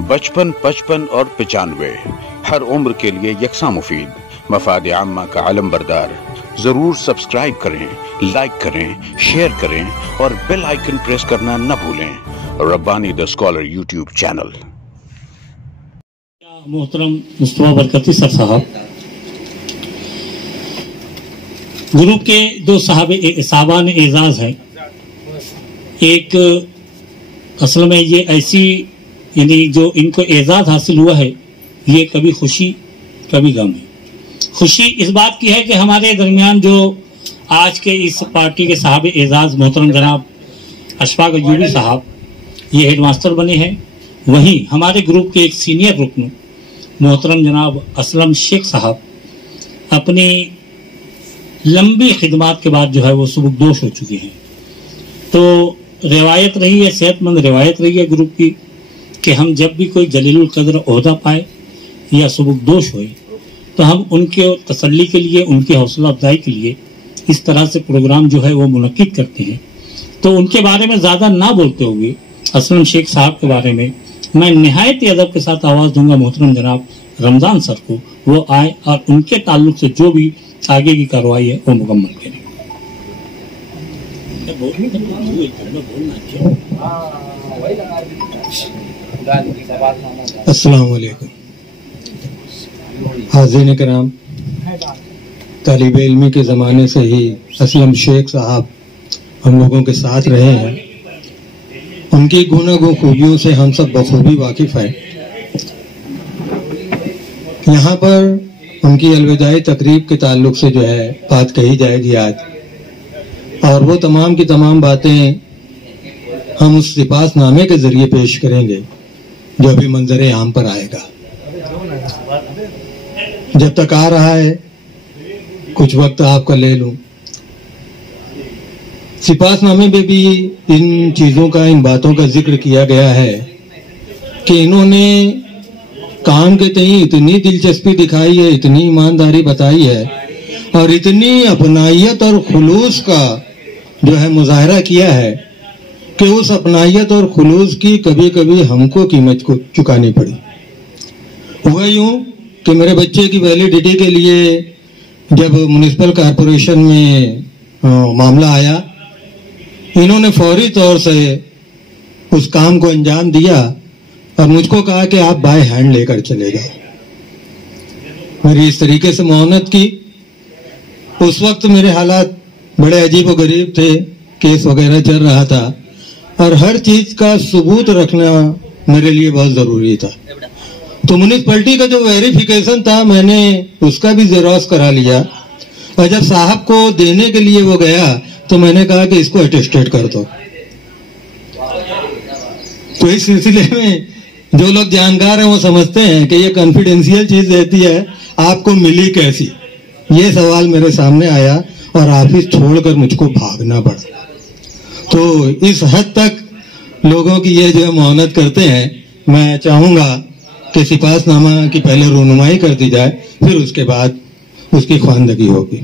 बचपन, 55 और 95 हर उम्र के लिए यकसा मुफीद, मफाद आम्मा का आलम बरदार। जरूर सब्सक्राइब करें, लाइक करें, शेयर करें और बेल आइकन प्रेस करना न भूलें। Rabbani the scholar YouTube channel. मोहतरम मुस्तफा बरकती सर साहब, ग्रुप के दो साहबान एजाज हैं। एक असल में ये ऐसी यानी जो इनको एजाज हासिल हुआ है, ये कभी खुशी कभी गम है। खुशी इस बात की है कि हमारे दरमियान जो आज के इस पार्टी के साहब एजाज मोहतरम जनाब अशफाक अयूबी साहब ये हेडमास्टर बने हैं। वहीं हमारे ग्रुप के एक सीनियर रुकन मोहतरम जनाब असलम शेख साहब अपनी लंबी खिदमत के बाद जो है वो सुबुकदोश हो चुके हैं। तो रिवायत रही है, सेहतमंद रिवायत रही है ग्रुप की कि हम जब भी कोई जलीलुल कद्र ओहदा पाए या सुबुकदोश होए तो हम उनके तसल्ली के लिए, उनकी हौसला अफजाई के लिए इस तरह से प्रोग्राम जो है वो मुनक्किद करते हैं। तो उनके बारे में ज़्यादा ना बोलते हुए असलम शेख साहब के बारे में मैं निहायत अदब के साथ आवाज़ दूंगा मोहतरम जनाब रमज़ान सर को, वो आए और उनके ताल्लुक से जो भी आगे की कार्रवाई है वो मुकम्मल करें। अस्सलाम वालेकुम। हाज़रीन किराम, तालिब इल्मी के ज़माने से ही असलम शेख साहब हम लोगों के साथ रहे हैं। उनकी गुनागो खूबियों से हम सब बखूबी वाकिफ हैं। यहाँ पर उनकी अलविदाई तकरीब के ताल्लुक से जो है बात कही जाएगी आज, और वो तमाम की तमाम बातें हम उस सिपासनामे के जरिए पेश करेंगे जो अभी मंजर आम पर आएगा। जब तक आ रहा है कुछ वक्त आपका ले लूं। सिपासनामे में भी इन चीज़ों का, इन बातों का जिक्र किया गया है कि इन्होंने काम के तई इतनी दिलचस्पी दिखाई है, इतनी ईमानदारी बताई है और इतनी अपनाइयत और खुलूस का जो है मुजाहरा किया है कि उस अपनाइयत और खुलूस की कभी कभी हमको कीमत को चुकानी पड़ी। हुआ यूं कि मेरे बच्चे की वैलिडिटी के लिए जब म्युनिसिपल कॉरपोरेशन में मामला आया, इन्होंने फौरी तौर से उस काम को अंजाम दिया और मुझको कहा कि आप बाय हैंड लेकर चले जाओ। मेरी इस तरीके से मुआवनत की। उस वक्त मेरे हालात बड़े अजीब व गरीब थे, केस वगैरह चल रहा था और हर चीज का सबूत रखना मेरे लिए बहुत जरूरी था। तो म्युनिसिपैलिटी का जो वेरिफिकेशन था मैंने उसका भी जेरॉक्स करा लिया और जब साहब को देने के लिए वो गया तो मैंने कहा कि इसको अटेस्टेड कर दो। तो इस सिलसिले में जो लोग जानकार हैं वो समझते हैं कि ये कॉन्फिडेंशियल चीज रहती है, आपको मिली कैसी, ये सवाल मेरे सामने आया और ऑफिस छोड़कर मुझको भागना पड़ा। तो इस हद तक लोगों की ये जो है मुआवनत करते हैं। मैं चाहूंगा कि सिपासनामा की पहले रूनुमाई कर दी जाए, फिर उसके बाद उसकी ख्वानदगी होगी।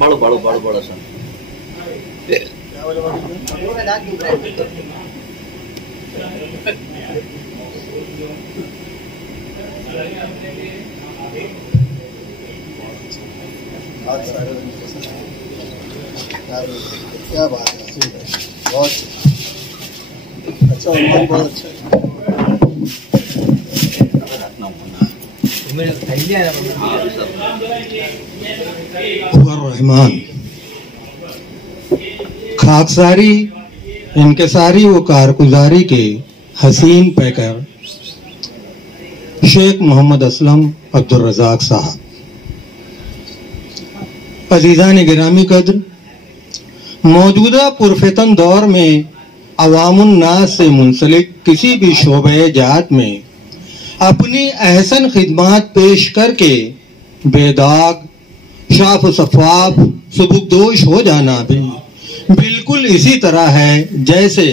बड़ो बड़ो बड़ो बड़ो सा क्या बात है, बहुत अच्छा, बहुत अच्छा। रहमान खाकसारी इनकेसारी व कारगुजारी के हसीन पैकर शेख मोहम्मद असलम अब्दुल रज़ाक साहब। अजीज़ान गिरामी कद्र, मौजूदा पुरफितन दौर में अवामुन्नास से मुंसलिक किसी भी शोबे जात में अपनी अहसन खिदमात पेश करके बेदाग शाफ सफाफ सुबुकदोश हो जाना भी बिल्कुल इसी तरह है जैसे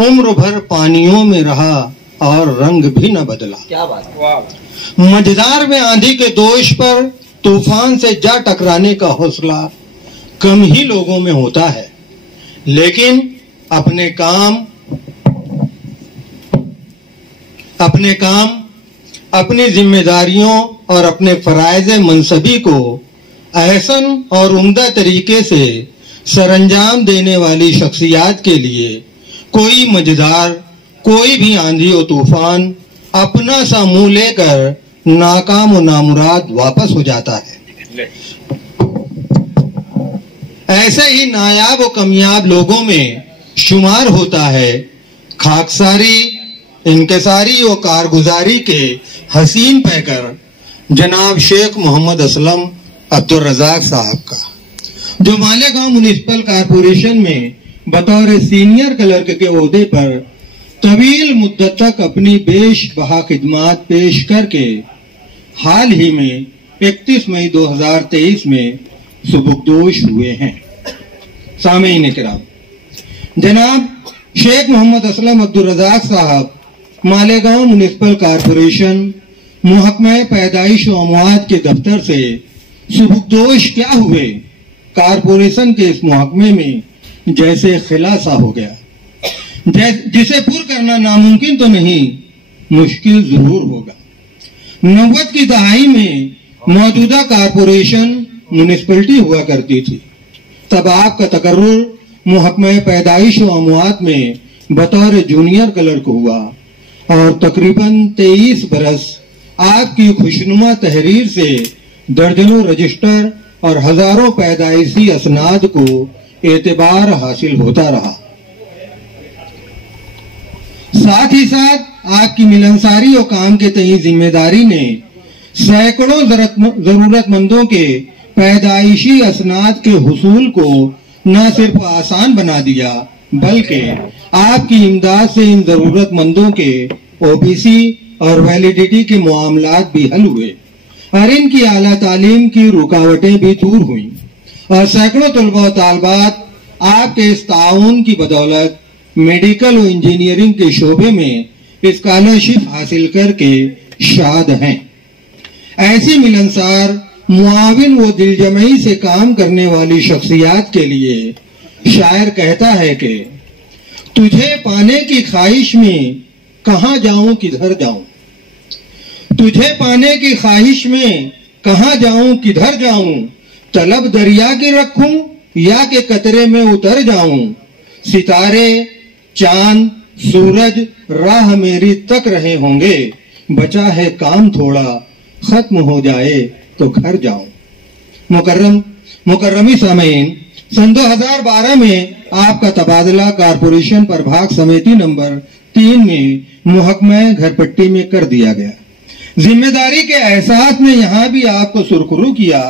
उम्र भर पानियों में रहा और रंग भी न बदला। क्या बात। मझधार में आंधी के दोष पर तूफान से जा टकराने का हौसला कम ही लोगों में होता है, लेकिन अपने काम, अपनी जिम्मेदारियों और अपने फराइज मनसबी को अहसन और उम्दा तरीके से सरंजाम देने वाली शख्सियात के लिए कोई मझधार, कोई भी आंधी और तूफान अपना सा मुंह लेकर नाकाम और नामुराद वापस हो जाता है। ऐसे ही नायाब और कामयाब लोगों में शुमार होता है खाकसारी, इनकसारी और कारगुजारी के हसीन पैकर जनाब शेख मोहम्मद असलम अब्दुल रज़ाक साहब का, जो मालेगांव म्युनिसिपल कारपोरेशन में बतौर सीनियर क्लर्क के ओहदे पर तवील मुद्दत तक अपनी बेशबहा खिदमात पेश करके हाल ही में 31 मई 2023 में सुबुकदोश हुए हैं। सामीन किराम, जनाब शेख मोहम्मद असलम अब्दुल रज़ाक साहब मालेगांव म्युनिसिपल कारपोरेशन महकमे पैदाइश व अमवात के दफ्तर से सुबुकदोश क्या हुए, कारपोरेशन के इस महकमे में जैसे खिलासा हो गया, जिसे पूरा करना नामुमकिन तो नहीं, मुश्किल जरूर होगा। 90 की दहाई में मौजूदा कारपोरेशन म्युनिसिपलिटी हुआ करती थी, तब आपका तकर्रुर महकमे पैदाइश व अमवात में बतौर जूनियर क्लर्क हुआ और तकरीबन 23 बरस आपकी खुशनुमा तहरीर से दर्जनों रजिस्टर और हजारों पैदाइशी असनाद को एतबार हासिल होता रहा। साथ ही साथ आपकी मिलनसारी और काम के तई जिम्मेदारी ने सैकड़ों जरूरतमंदों के पैदाइशी असनाद के हुसूल को न सिर्फ आसान बना दिया, बल्कि आपकी इमदाद से इन जरूरतमंदों के ओबीसी और वैलिडिटी के मामलात भी हल हुए और इनकी आला तालीम की रुकावटें भी दूर हुई और सैकड़ों तलबा और तालबात आपके इस ताउन की बदौलत मेडिकल और इंजीनियरिंग के शोबे में स्कॉलरशिप हासिल करके शाद हैं। ऐसी मिलनसार, मुआविन व दिलजमई से काम करने वाली शख्सियात के लिए शायर कहता है कि तुझे पाने की ख्वाहिश में कहाँ जाऊं किधर जाऊं, तुझे पाने की ख्वाहिश में कहाँ जाऊं किधर जाऊं, तलब दरिया की रखूं या के कतरे में उतर जाऊं, सितारे चांद सूरज राह मेरी तक रहे होंगे, बचा है काम थोड़ा खत्म हो जाए तो घर जाऊं। मुकर्रमी सामीन, सन 2012 में आपका तबादला कारपोरेशन प्रभाग समिति नंबर 3 में महकमा घरपट्टी में कर दिया गया। जिम्मेदारी के एहसास ने यहाँ भी आपको सुरखरू किया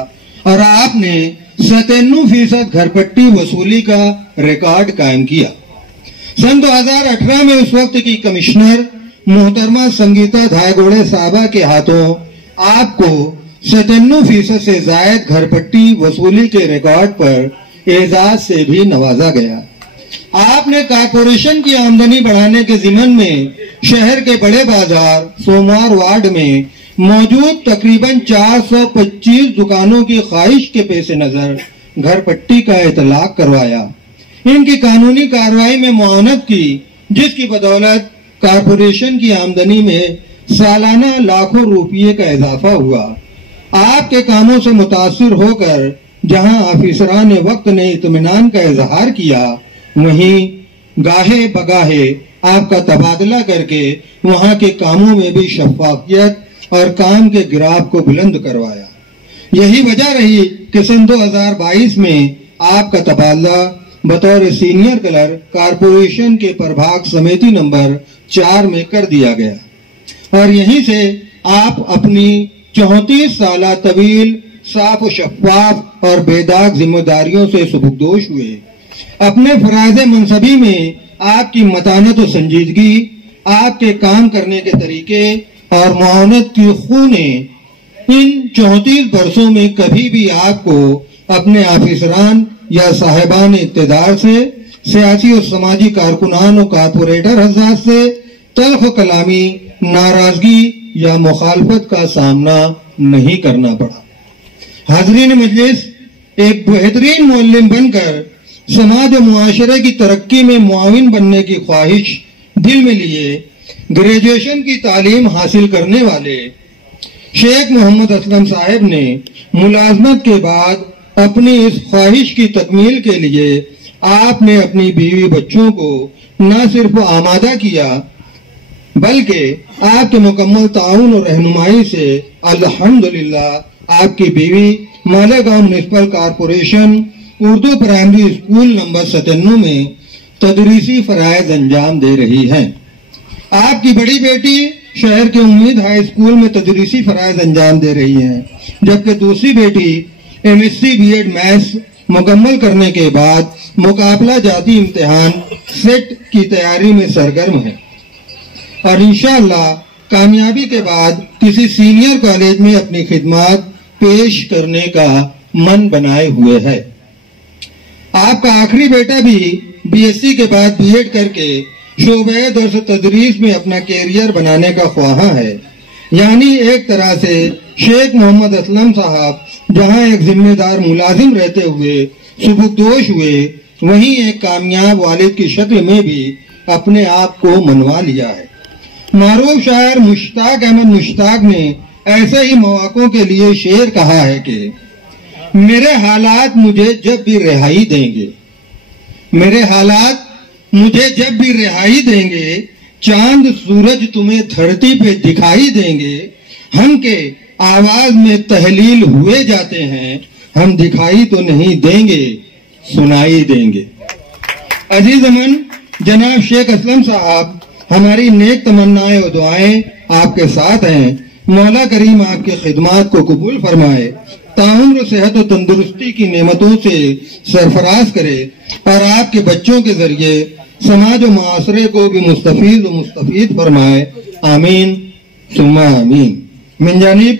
और आपने 97% घरपट्टी वसूली का रिकॉर्ड कायम किया। सन 2018 में उस वक्त की कमिश्नर मोहतरमा संगीता धायगोड़े साहबा के हाथों आपको 97% से जायद घरपट्टी वसूली के रिकॉर्ड पर एजाज से भी नवाजा गया। आपने कारपोरेशन की आमदनी बढ़ाने के जिम्मन में शहर के बड़े बाजार सोमवार वार्ड में मौजूद तकरीबन 425 दुकानों की ख्वाहिश के पेश नजर घरपट्टी का इतलाक करवाया। इनकी कानूनी कार्रवाई में मुआवनत की, जिसकी बदौलत कारपोरेशन की आमदनी में सालाना लाखों रुपये का इजाफा हुआ। आपके कामों से मुतासिर होकर जहां अफसरान वक्त ने इत्मीनान का इजहार किया, वहीं गाहे बगाहे आपका तबादला करके वहां के कामों में भी शफाफियत और काम के ग्राफ को बुलंद करवाया। यही वजह रही कि सन 2022 में आपका तबादला बतौर सीनियर क्लर्क कारपोरेशन के प्रभाग समिति नंबर 4 में कर दिया गया और यहीं से आप अपनी 34 साल तवील साफ शफाफ और बेदाग जिम्मेदारियों से सुबुकदोश हुए। अपने फराइज मनसबी में आपकी मतानत और संजीदगी, आपके काम करने के तरीके और मुआवनत की खूह ने इन 34 बरसों में कभी भी आपको अपने ऑफिसरान या साहिबान इक़्तिदार से, सियासी और समाजी कारकुनान और कारपोरेटर हज़रात से तल्ख कलामी, नाराजगी या मुखालफत का सामना नहीं करना पड़ा। हाज़रीन मजलिस, एक बेहतरीन मुअल्लिम बनकर समाज और मुआशरे की तरक्की में मुआविन बनने की ख्वाहिश दिल में लिए ग्रेजुएशन की तालीम हासिल करने वाले शेख मोहम्मद असलम साहब ने मुलाजमत के बाद अपनी इस ख्वाहिश की तकमील के लिए आपने अपनी बीवी बच्चों को न सिर्फ आमादा किया बल्कि आपके मुकम्मल ताउन और रहनुमाई से अल्हम्दुलिल्लाह आपकी बीवी Malegaon municipal corporation Urdu primary school number 97 में तदरीसी फराइज अंजाम दे रही हैं। आपकी बड़ी बेटी शहर के उम्मीद हाई स्कूल में तदरीसी फराइज अंजाम दे रही हैं, जबकि दूसरी बेटी MSc B.Ed मैथ्स मुकम्मल करने के बाद मुकाबला जाती इम्तिहान सेट की तैयारी में सरगर्म है और इंशाअल्लाह कामयाबी के बाद किसी सीनियर कॉलेज में अपनी खिदमत पेश करने का मन बनाए हुए है। आपका आखिरी बेटा भी BSc के बाद B.Ed करके शोबे दर्स तदरीस में अपना कैरियर बनाने का ख्वाहा है। यानी एक तरह से शेख मोहम्मद असलम साहब जहां एक जिम्मेदार मुलाजिम रहते हुए सुबुकदोश हुए, वहीं एक कामयाब वालिद की शक्ल में भी अपने आप को मनवा लिया है। मारूफ शायर मुश्ताक अहमद मुश्ताक ने ऐसे ही मौक़ों के लिए शेर कहा है कि मेरे हालात मुझे जब भी रिहाई देंगे, मेरे हालात मुझे जब भी रिहाई देंगे, चांद सूरज तुम्हें धरती पे दिखाई देंगे, हम के आवाज में तहलील हुए जाते हैं, हम दिखाई तो नहीं देंगे सुनाई देंगे। अजीज अमन, जनाब शेख असलम साहब हमारी नेक तमन्नाएं और दुआएं आपके साथ हैं। मौला करीम आपकी खिदमत को कबूल फरमाए, ताउम्र सेहत और तंदुरुस्ती की नेमतों से सरफराज करे और आपके बच्चों के जरिए समाज और माशरे को भी मुस्तफीद और मुस्तफीद फरमाए। आमीन सुम्मा आमीन। मिन जानिब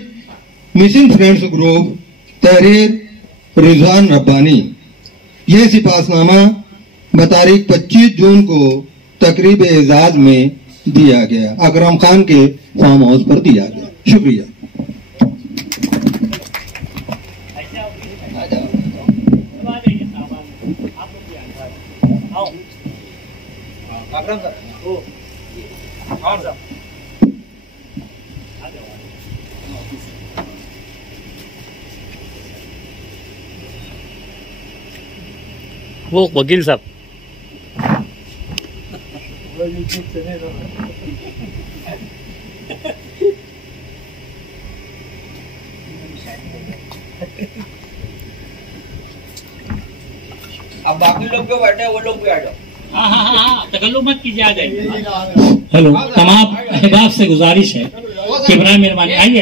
मिसिंग फ्रेंड्स ग्रुप तहरीर रिजवान रब्बानी। यह सिपासनामा बतारीख 25 जून को तकरीब एजाज में दिया गया, अकरम खान के फार्म हाउस पर दिया गया। शुक्रिया। वो वकील साहब अब बाकी लोग जो बैठे हैं वो लोग भी आ जाओ। हाँ, तकल्लुफ मत कीजिए, आ जाइए। हेलो, तमाम अहबाब से गुजारिश है कि बराए मेहरबानी आइए,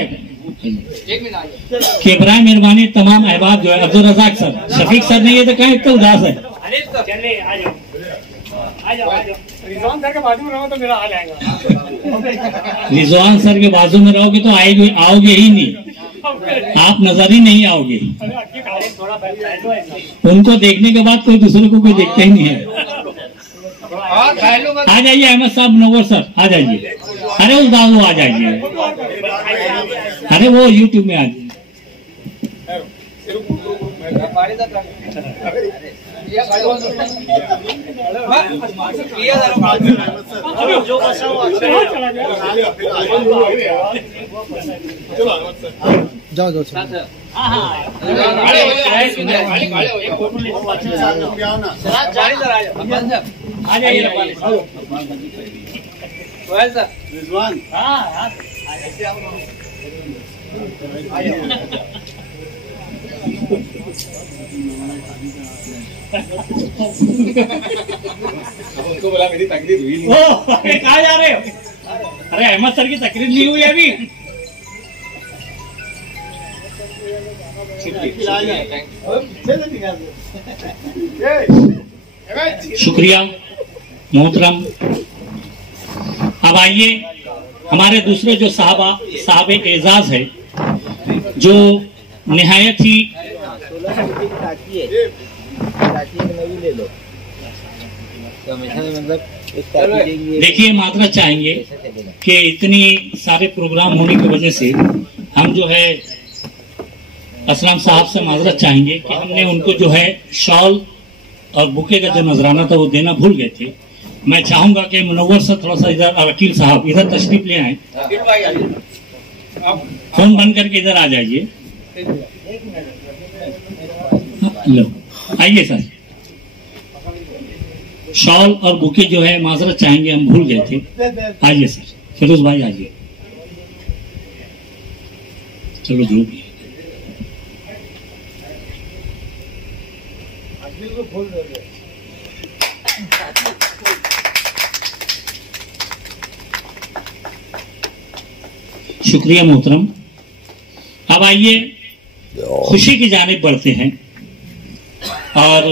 कि बराए मेहरबानी तमाम अहबाब जो है, अब्दुल रज़ाक सर, शफीक सर नहीं है तो कहाँ इतना उदास है। रिजवान सर के बाजू में रहो तो मेरा आ जाएगा। रिजवान सर के बाजू में रहोगे तो आओगे ही नहीं, आप नजर ही नहीं आओगे। उनको देखने के बाद कोई दूसरे को कोई देखता ही नहीं है। आ जाइए अहमद साहब, मुनव्वर सर आ जाइए। अरे उस दादू आ जाइए, अरे वो यूट्यूब में आ जाइए। जाओ जाओ आ जाइए रिजवान। उनको बोला मेरी तकलीफ हुई नहीं। अरे कहाँ जा रहे हो? अरे अहमद सर की तकरीर नहीं हुई अभी। शुक्रिया। मोहतरम, अब आइए हमारे दूसरे जो साहब एजाज है, जो निहायत ही देखिए माजरत चाहेंगे कि इतनी सारे प्रोग्राम होने की वजह से हम जो है असलम साहब से माजरत चाहेंगे कि हमने उनको जो है शॉल और बुके का जो नजराना था वो देना भूल गए थे। मैं चाहूंगा कि मुनव्वर से थोड़ा सा इधर, वकील साहब इधर तशरीफ ले आए, फोन बंद करके इधर आ जाइए। लो आइए सर, शॉल और बुके जो है माजरत चाहेंगे हम भूल गए थे। आइए सर, फिरोज भाई आइए। चलो जो भी शुक्रिया मोहतरम। अब आइए खुशी की जानिब बढ़ते हैं, और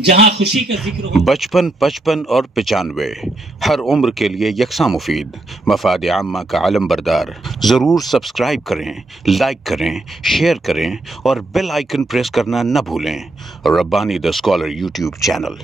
जहां खुशी का जिक्र हो। बचपन, 55 और 95 हर उम्र के लिए यकसा मुफीद, मफाद आम्मा का आलम बरदार। ज़रूर सब्सक्राइब करें, लाइक करें, शेयर करें और बेल आइकन प्रेस करना न भूलें। Rabbani the scholar YouTube channel.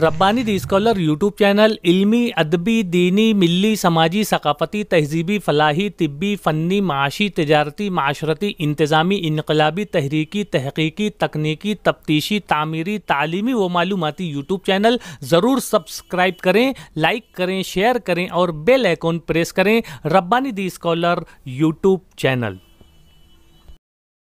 Rabbani the scholar YouTube channel इल्मी, अदबी, दीनी, मिली, समाजी, सकाफ़ती, तहजीबी, फ़लाही, तिब्बी, फ़न्नी, माशी, तिजारती, माशरती, इंतज़ामी, इनकलाबी, तहरीकी, तहक़ीक़ी, तकनीकी, तफ्तीशी, तामीरी, तालीमी व मालूमाती यूट्यूब चैनल। ज़रूर सब्सक्राइब करें, लाइक करें, शेयर करें और बेल आइकन प्रेस करें। Rabbani the scholar YouTube channel.